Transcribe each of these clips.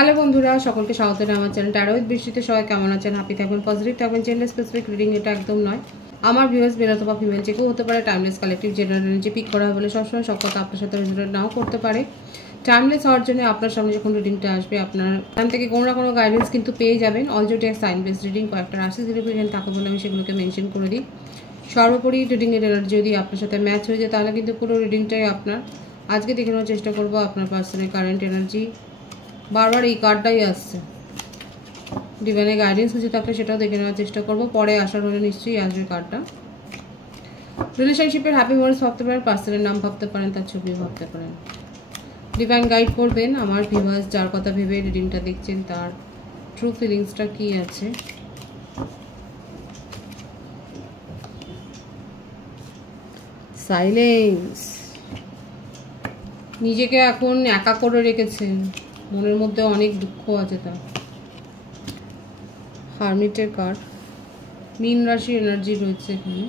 Hello বন্ধুরা, সকলকে স্বাগত জানাই আমার চ্যানেল ট্যারো উইথ বৃষ্টিতে। সবাই কেমন আছেন? হ্যাপি থাকবেন, পজিটিভ থাকবেন। জেন্ডার স্পেসিফিক রিডিং এটা একদম নয়। আমার ভিউয়ার্স মেল অথবা ফিমেল যে কেউ হতে পারে। টাইমলেস কালেকটিভ জেনারেল যে পিক করা বলে সবসময় সব কথা আপনার সাথে রেজোনেট নাও করতে পারে। টাইমলেস হওয়ার জন্য আপনার সামনে যখন রিডিংটা আসবে আপনার এখান থেকে কোনো না কোনো গাইডেন্স কিন্তু পেয়ে যাবেন। অলরেডি এক সাইন বেস রিডিং কয়েকটা রাশি সিলেক্ট থাকে বলে আমি সেগুলোকে মেনশন করে দিই। সর্বোপরি রিডিংয়ের এনার্জি যদি আপনার সাথে ম্যাচ হয়ে যায় তাহলে কিন্তু পুরো রিডিংটাই আপনার। আজকে দেখে নেওয়ার চেষ্টা করবো আপনার পার্সনের কারেন্ট এনার্জি। বারবার এই কার্ডটাই আসছে। ডিভাইনের গাইডেন্স কিছু থাকলে সেটাও দেখে নেওয়ার চেষ্টা করবো। পরে আসার হলে নিশ্চয়ই আসবে কার্ডটা। রিলেশনশিপের হ্যাপি মোমেন্টস ভাবতে পারেন, পার্সনের নাম ভাবতে পারেন, তার ছবিও ভাবতে পারেন। ডিভাইন গাইড করবেন আমার ভিউয়ার্স যার কথা ভেবে রিডিংটা দেখছেন তার ট্রু ফিলিংসটা কি আছে। সাইলেন্স। নিজেকে এখন একা করে রেখেছেন, মনের মধ্যে অনেক দুঃখ আছে তার। হারমিটের কার্ড, মীন রাশি এনার্জি রয়েছে এখানে।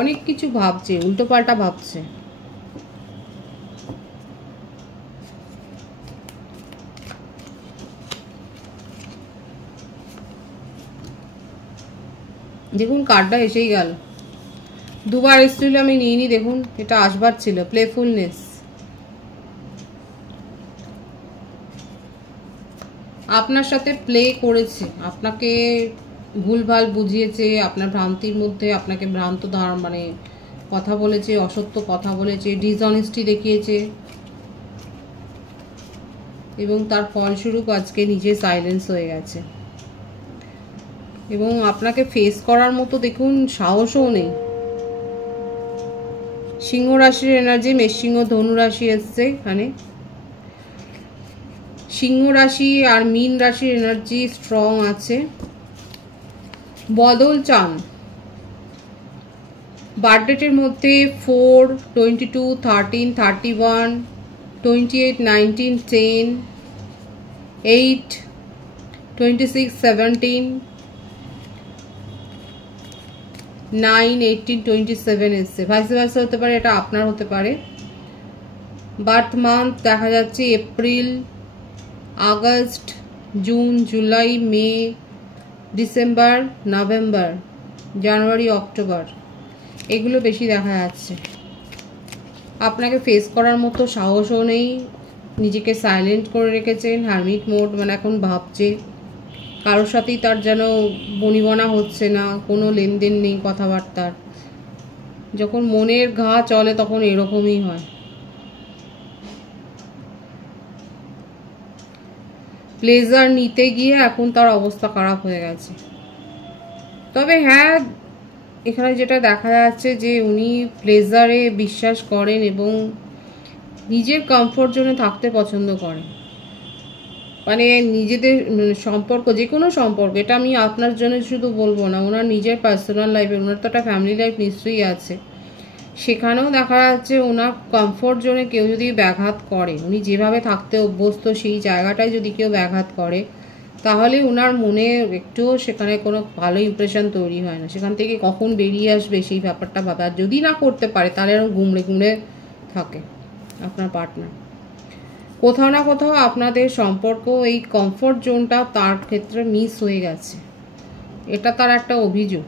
অনেক কিছু ভাবছে, উল্টো পাল্টা ভাবছে। দেখুন কার্ডটা এসেই গেল, দুবার এসেছিল আমি নিইনি। দেখুন এটা আসবার ছিল, প্লেফুলনেস। আপনার সাথে প্লে করেছে, আপনাকে ভুলভাল বুঝিয়েছে, আপনার ভ্রান্তির মধ্যে আপনাকে ভ্রান্ত মানে কথা বলেছে, অসত্য কথা বলেছে, ডিসঅনেস্টি দেখিয়েছে এবং তার ফলস্বরূপ আজকে নিজে সাইলেন্স হয়ে গেছে এবং আপনাকে ফেস করার মতো দেখুন সাহসও নেই। সিংহ রাশির এনার্জি, মেষ সিংহ ধনু রাশি এসছে এখানে। সিংহ রাশি আর মীন রাশির এনার্জি স্ট্রং আছে। বদল চান। বার্থডেটের মধ্যে 4, 22, 13, 31, 28, 19, 10, 8, 26, 17, 9, 18, 27 এসছে। ভাইস ভার্সা হতে পারে, এটা আপনার হতে পারে। বার্থ মান্থ দেখা যাচ্ছে এপ্রিল, আগস্ট, জুন, জুলাই, মে, ডিসেম্বর, নভেম্বর, জানুয়ারি, অক্টোবর, এগুলো বেশি দেখা যাচ্ছে। আপনাকে ফেস করার মতো সাহসও নেই, নিজেকে সাইলেন্ট করে রেখেছেন। হারমিট মোড, মানে এখন ভাবছে। কারোর সাথেই তার যেন বনিবনা হচ্ছে না, কোনো লেনদেন নেই কথাবার্তার। যখন মনের ঘা চলে তখন এরকমই হয়। প্লেজার নিতে গিয়ে এখন তার অবস্থা খারাপ হয়ে গেছে। তবে হ্যাঁ, এখানে যেটা দেখা যাচ্ছে যে উনি প্লেজারে বিশ্বাস করেন এবং নিজের কমফোর্ট জোনে থাকতে পছন্দ করেন। মানে নিজেদের সম্পর্ক, যে কোনো সম্পর্ক, এটা আমি আপনার জন্য শুধু বলবো না, ওনার নিজের পার্সোনাল লাইফে, ওনার তো একটা ফ্যামিলি লাইফ নিশ্চয়ই আছে, সেখানেও দেখা যাচ্ছে ওনার কমফোর্ট জোনে কেউ যদি ব্যাঘাত করে, উনি যেভাবে থাকতে অভ্যস্ত সেই জায়গাটায় যদি কেউ ব্যাঘাত করে তাহলে ওনার মনে একটুও সেখানে কোনো ভালো ইমপ্রেশন তৈরি হয় না। সেখান থেকে কখন বেরিয়ে আসবে সেই ব্যাপারটা ভাবা। যদি না করতে পারে তাহলে এরকম গুমড়ে গুমড়ে থাকে আপনার পার্টনার। কোথাও না কোথাও আপনাদের সম্পর্ক, এই কমফোর্ট জোনটা তার ক্ষেত্রে মিস হয়ে গেছে, এটা তার একটা অভিযোগ।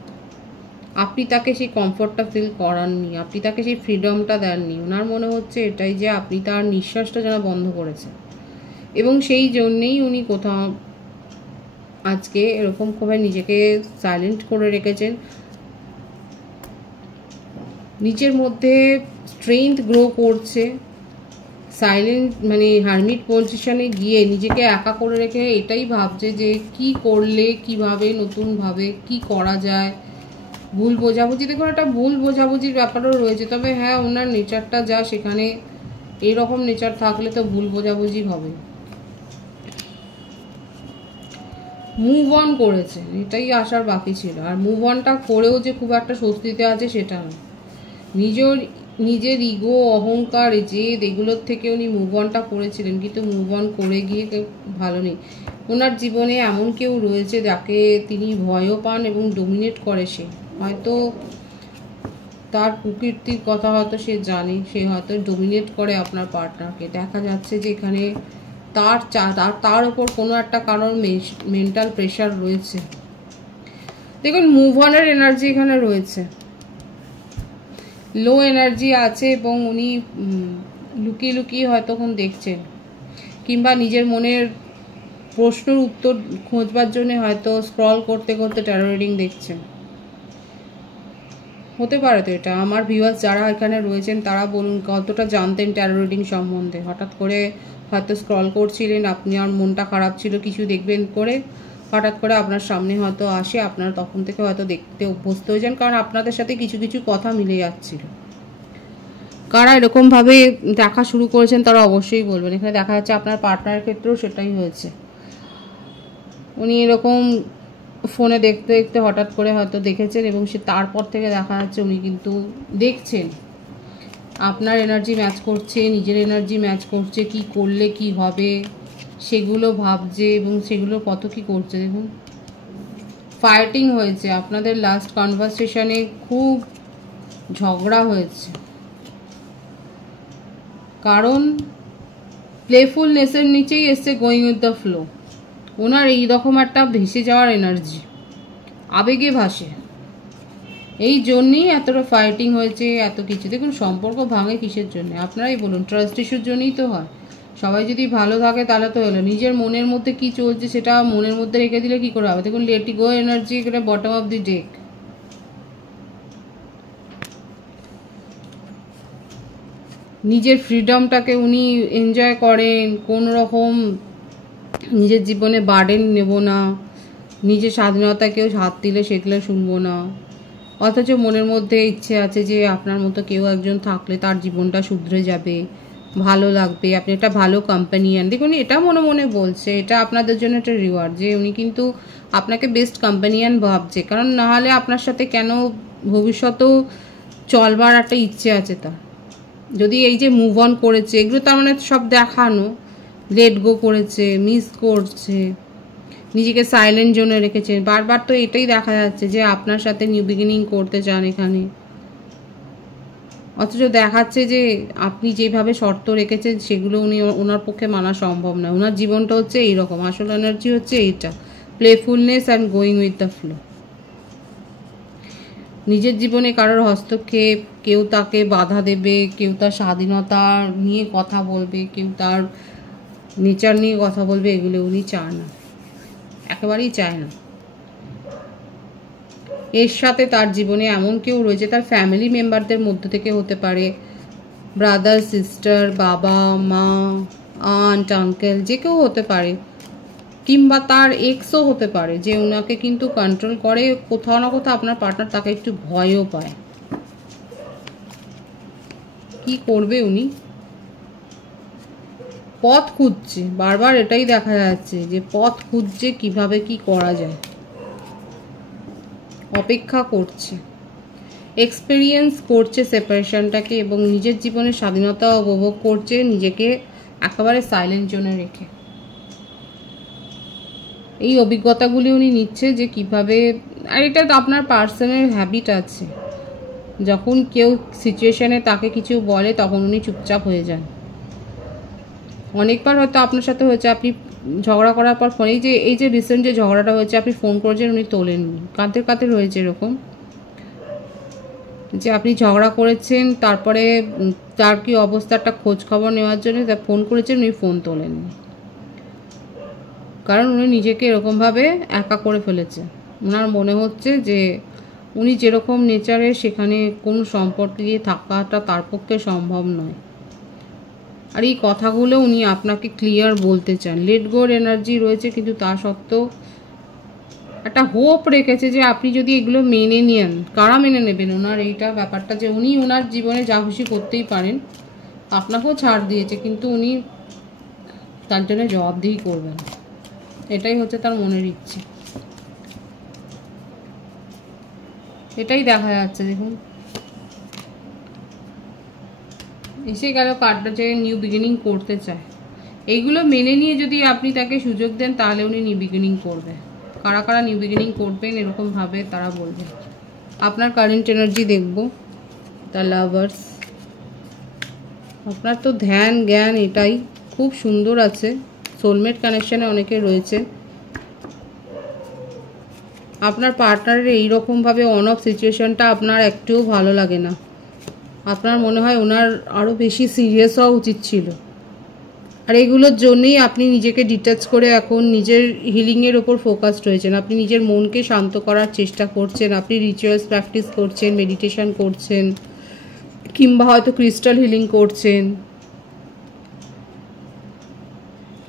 আপনি তাকে সেই কমফোর্টটা ফিল করাননি, আপনি তাকে সেই ফ্রিডমটা দেননি। ওনার মনে হচ্ছে এটাই যে আপনি তার নিঃশ্বাসটা যেন বন্ধ করেছেন এবং সেই জন্যেই উনি কোথাও আজকে এরকম করে নিজেকে সাইলেন্ট করে রেখেছেন। নিজের মধ্যে স্ট্রেংথ গ্রো করছে। সাইলেন্ট মানে হারমিট পজিশনে গিয়ে নিজেকে একা করে রেখে এটাই ভাবছে যে কি করলে, কিভাবে নতুনভাবে কি করা যায়। ভুল বোঝাবুঝি, দেখুন একটা ভুল বোঝাবুঝির ব্যাপারও রয়েছে। তবে হ্যাঁ, ওনার নেচারটা যা, সেখানে এরকম নেচার থাকলে তো ভুল বোঝাবুঝি হবে। মুভ অন করেছে, এটাই আসার বাকি ছিল। আর মুভ অনটা করেও যে খুব একটা স্বস্তিতে আছে সেটা না। নিজের ইগো, অহংকার, জেদ, এগুলোর থেকে উনি মুভ অনটা করেছিলেন, কিন্তু মুভ অন করে গিয়ে ভালো নেই। ওনার জীবনে এমন কেউ রয়েছে যাকে তিনি ভয়ও পান এবং ডোমিনেট করে। সে হয়তো তার কুকীর্তির কথা হয়তো সে জানে, সে হয়তো ডোমিনেট করে আপনার পার্টনারকে। দেখা যাচ্ছে যে এখানে তার উপর কোনো একটা কারণ মেন্টাল প্রেশার রয়েছে। দেখুন মুভ অনের এনার্জি এখানে রয়েছে, লো এনার্জি আছে এবং উনি লুকিয়ে লুকিয়ে হয়তো দেখছেন, কিংবা নিজের মনের প্রশ্নের উত্তর খোঁজবার জন্য হয়তো স্ক্রল করতে করতে ট্যারো রিডিং দেখছেন। হতে পারে তো এটা। আমার ভিউয়ার্স যারা এখানে রয়েছেন তারা বলুন কতটা জানতেন ট্যারো রিডিং সম্বন্ধে। হঠাৎ করে হয়তো স্ক্রল করছিলেন, আপনার মনটা খারাপ ছিল, কিছু দেখবেন করে হঠাৎ করে আপনার সামনে হয়তো আসে, আপনারা তখন থেকে হয়তো দেখতে অভ্যস্ত হয়ে যান, কারণ আপনাদের সাথে কিছু কিছু কথা মিলে যাচ্ছিল। কারা এরকমভাবে দেখা শুরু করেছেন তারা অবশ্যই বলবেন। এখানে দেখা যাচ্ছে আপনার পার্টনারের ক্ষেত্রেও সেটাই হয়েছে। উনি এরকম ফোনে দেখতে দেখতে হঠাৎ করে হয়তো দেখেছেন এবং সে তারপর থেকে দেখা যাচ্ছে উনি কিন্তু দেখছেন আপনার এনার্জি ম্যাচ করছে, নিজের এনার্জি ম্যাচ করছে, কি করলে কি হবে সেগুলো ভাবছে এবং সেগুলো কত কি করছে। দেখুন ফাইটিং হয়েছে, আপনাদের লাস্ট কনভারসেশনে খুব ঝগড়া হয়েছে, কারণ প্লেফুলনেসের নিচেই এসছে গোয়িং উইথ দ্য ফ্লো। ওনার এইরকম একটা ভেসে যাওয়ার এনার্জি, আবেগে ভাসে, এই জন্যেই এতটা ফাইটিং হয়েছে, এত কিছু। দেখুন সম্পর্ক ভাঙে কিসের জন্য আপনারাই বলুন? ট্রাস্ট ইস্যুর জন্যই তো হয়। সবাই যদি ভালো থাকে তাহলে তো হলো। নিজের মনের মধ্যে কি চলছে সেটা মনের মধ্যে রেখে দিলে কি করে হবে? দেখুন লেট গো এনার্জি, এটা বটম অফ দি ডেক। নিজের ফ্রিডমটাকে উনি এনজয় করেন, কোনো রকম নিজের জীবনে বার্ডেন নেব না, নিজের স্বাধীনতা কেউ হাত দিলে সেগুলো শুনবো না, অথচ মনের মধ্যে ইচ্ছে আছে যে আপনার মতো কেউ একজন থাকলে তার জীবনটা শুধরে যাবে, ভালো লাগবে, আপনি একটা ভালো কম্পানিয়ান। দেখুন এটা মনে মনে বলছে, এটা আপনাদের জন্য একটা রিওয়ার্ড যে উনি কিন্তু আপনাকে বেস্ট কম্পানিয়ান ভাবছে, কারণ নাহলে আপনার সাথে কেন ভবিষ্যতেও চলবার একটা ইচ্ছে আছে তার। যদি এই যে মুভ অন করেছে এগুলো তার মানে সব দেখানো, লেট গো করেছে, মিস করছে, নিজেকে সাইলেন্ট জোনে রেখেছেন, বারবার তো এটাই দেখা যাচ্ছে যে আপনার সাথে নিউ বিগিনিং করতে চান এখানে, অথচ দেখাচ্ছে যে আপনি যেভাবে শর্ত রেখেছেন সেগুলো ওনার পক্ষে মানা সম্ভব না। ওনার জীবনটা হচ্ছে এইরকম, আসল এনার্জি হচ্ছে এইটা, playfulness and going with the flow. নিজের জীবনে কারোর হস্তক্ষেপ, কেউ তাকে বাধা দেবে, কেউ তার স্বাধীনতা নিয়ে কথা বলবে, কেউ তার নেচার নিয়ে কথা বলবে, এগুলো উনি চান না, একেবারেই চায় না। এর সাথে তার জীবনে এমন কেউ রয়েছে, তার ফ্যামিলি মেম্বারদের মধ্যে থেকে হতে পারে, ব্রাদার সিস্টার, বাবা মা, আন্ট আঙ্কেল, যে কেউ হতে পারে, কিংবা তার এক্সও হতে পারে, যে ওনাকে কিন্তু কন্ট্রোল করে। কোথাও না কোথাও আপনার পার্টনার তাকে একটু ভয়ও পায়। কি করবে উনি? পথ খুঁজছে, বারবার এটাই দেখা যাচ্ছে যে পথ খুঁজছে কিভাবে কি করা যায়, অপেক্ষা করছে, এক্সপেরিয়েন্স করছে সেপারেশনটাকে এবং নিজের জীবনের স্বাধীনতা উপভোগ করছে, নিজেকে একেবারে সাইলেন্ট জোনে রেখে। এই অভিজ্ঞতাগুলি উনি নিচ্ছে যে কিভাবে, আর এটা তো আপনার পার্সোনাল হ্যাবিট আছে, যখন কেউ সিচুয়েশনে তাকে কিছু বলে তখন উনি চুপচাপ হয়ে যান। অনেকবার হয়তো আপনার সাথে হয়েছে, আপনি ঝগড়া করার পর ফোন, এই যে রিসেন্ট যে ঝগড়াটা হয়েছে, আপনি ফোন করেছেন উনি তোলেননি, কাঁদতে কাঁদতে হয়েছে এরকম, যে আপনি ঝগড়া করেছেন তারপরে তার কি অবস্থাটা খোঁজ খবর নেওয়ার জন্য ফোন করেছেন, উনি ফোন তোলেননি, কারণ উনি নিজেকে এরকমভাবে একা করে ফেলেছে। ওনার মনে হচ্ছে যে উনি যেরকম নেচারে সেখানে কোনো সম্পর্কে গিয়ে থাকাটা তার পক্ষে সম্ভব নয়। আর এই কথাগুলো উনি আপনাকে ক্লিয়ার বলতে চান। লেট গোর এনার্জি রয়েছে, কিন্তু তা সত্ত্বেও একটা হোপ রেখেছে যে আপনি যদি এগুলো মেনে নেন, কারা মেনে নেবেন? ওনার এইটা ব্যাপারটা যে উনি ওনার জীবনে যা খুশি করতেই পারেন, আপনাকেও ছাড় দিয়েছে, কিন্তু উনি তার জন্য জবাবদিহি করবেন, এটাই হচ্ছে তার মনের ইচ্ছে। এটাই দেখা যাচ্ছে। দেখুন এসে গেল কার্ডটা, যে নিউ বিগিনিং করতে চায়। এইগুলো মেনে নিয়ে যদি আপনি তাকে সুযোগ দেন তাহলে উনি নিউ বিগিনিং করবে। কারা কারা নিউ বিগিনিং করবেন এরকমভাবে তারা বলবেন। আপনার কারেন্ট এনার্জি দেখব। দ্য লাভার্স, আপনার তো ধ্যান জ্ঞান এটাই খুব সুন্দর আছে। সোলমেট কানেকশানে অনেকে রয়েছে। আপনার পার্টনারের এইরকমভাবে অন অফ সিচুয়েশনটা আপনার একটুও ভালো লাগে না। আপনার মনে হয় ওনার আরও বেশি সিরিয়াস হওয়া উচিত ছিল। আর এগুলোর জন্যেই আপনি নিজেকে ডিটাচ করে এখন নিজের হিলিংয়ের ওপর ফোকাসড হয়েছেন। আপনি নিজের মনকে শান্ত করার চেষ্টা করছেন, আপনি রিচুয়ালস প্র্যাকটিস করছেন, মেডিটেশন করছেন, কিংবা হয়তো ক্রিস্টাল হিলিং করছেন।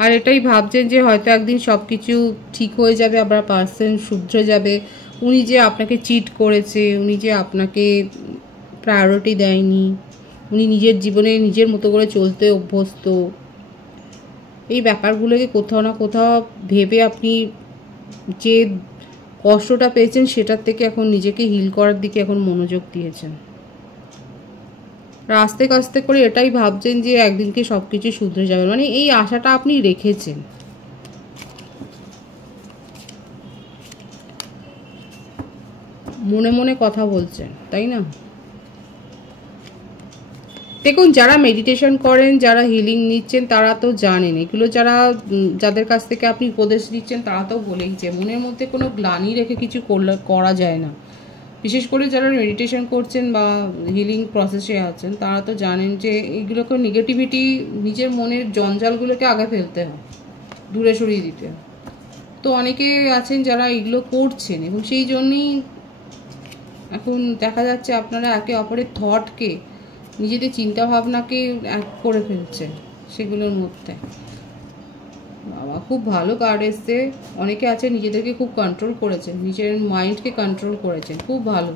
আর এটাই ভাবছেন যে হয়তো একদিন সব কিছু ঠিক হয়ে যাবে, আপনার পার্সন শুধরে যাবে। উনি যে আপনাকে চিট করেছে, উনি যে আপনাকে প্রায়োরিটি দেয়নি, উনি নিজের জীবনে নিজের মতো করে চলতে অভ্যস্ত, এই ব্যাপারগুলোকে কোথাও না কোথাও ভেবে আপনি যে কষ্টটা পেয়েছেন সেটার থেকে এখন নিজেকে হিল করার দিকে এখন মনোযোগ দিয়েছেন। আস্তে আস্তে করে এটাই ভাবছেন যে একদিনকে সব কিছু শুধরে যাবে, মানে এই আশাটা আপনি রেখেছেন। মনে মনে কথা বলছেন, তাই না? দেখুন, যারা মেডিটেশন করেন, যারা হিলিং নিচ্ছেন, তারা তো জানেন এগুলো। যাদের কাছ থেকে আপনি উপদেশ দিচ্ছেন তারা তো বলেই যে মনের মধ্যে কোনো গ্লানি রেখে কিছু করা যায় না। বিশেষ করে যারা মেডিটেশন করছেন বা হিলিং প্রসেসে আছেন তারা তো জানেন যে এইগুলোকে নেগেটিভিটি, নিজের মনের জঞ্জালগুলোকে আগে ফেলতে হয়, দূরে সরিয়ে দিতে হয়। তো অনেকে আছেন যারা এগুলো করছেন এবং সেই জন্যই এখন দেখা যাচ্ছে আপনারা একে অপরের থটকে, নিজেদের চিন্তাভাবনাকে এক করে ফেলছেন সেগুলোর মধ্যে। বাবা, খুব ভালো কার্ড এসছে। অনেকে আছে নিজেদেরকে খুব কন্ট্রোল করেছেন, নিজের মাইন্ডকে কন্ট্রোল করেছেন, খুব ভালো,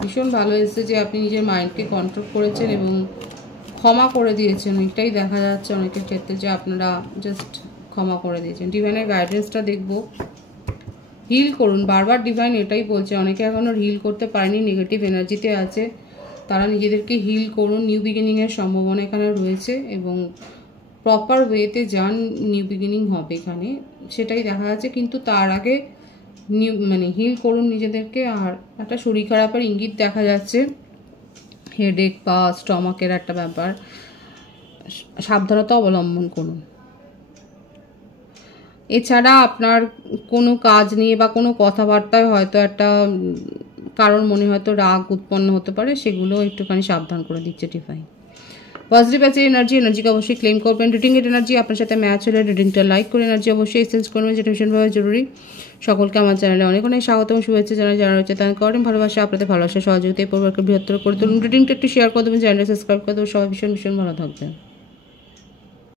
ভীষণ ভালো এসছে যে আপনি নিজের মাইন্ডকে কন্ট্রোল করেছেন এবং ক্ষমা করে দিয়েছেন। এটাই দেখা যাচ্ছে অনেকের ক্ষেত্রে যে আপনারা জাস্ট ক্ষমা করে দিয়েছেন। ডিভাইনের গাইডেন্সটা দেখব। হিল করুন, বারবার ডিভাইন এটাই বলছে। অনেকে এখনও হিল করতে পারেনি, নেগেটিভ এনার্জিতে আছে, তারা নিজেদেরকে হিল করুন। নিউ বিগিনিংয়ের সম্ভাবনা এখানে রয়েছে এবং প্রপার ওয়েতে যান, নিউ বিগিনিং হবে এখানে, সেটাই দেখা যাচ্ছে। কিন্তু তার আগে হিল করুন নিজেদেরকে। আর একটা শরীর খারাপের ইঙ্গিত দেখা যাচ্ছে, হেডেক বা স্টমাকের একটা ব্যাপার, সাবধানতা অবলম্বন করুন। এছাড়া আপনার কোনো কাজ নিয়ে বা কোনো কথাবার্তায় হয়তো একটা কারণ মনে হয়তো রাগ উৎপন্ন হতে পারে, সেগুলো একটুখানি সাবধান করে দিচ্ছে ডিভাইন। পজিটিভ আছে এনার্জিকে অবশ্যই ক্লেম করবেন। রিডিংয়ের এনার্জি আপনার সাথে ম্যাচ হলে রিডিংটা লাইক করে এনার্জি অবশ্যই এক্সচেঞ্জ করবেন, যেটা ভীষণভাবে জরুরি। সকলকে আমার চ্যানেলে অনেক অনেক স্বাগত এবং শুভেচ্ছা জানাই। যারা রয়েছে তাদের করেন ভালোবাসা, আপনাদের ভালোবাসা সহযোগিতা এই পরিবারকে বৃহত্তর করে তুলুন। রিডিংটা একটু শেয়ার করে দেবেন, চ্যানেলটা সাবস্ক্রাইব করে দেবেন। সবাই ভীষণ ভীষণ ভালো থাকবেন।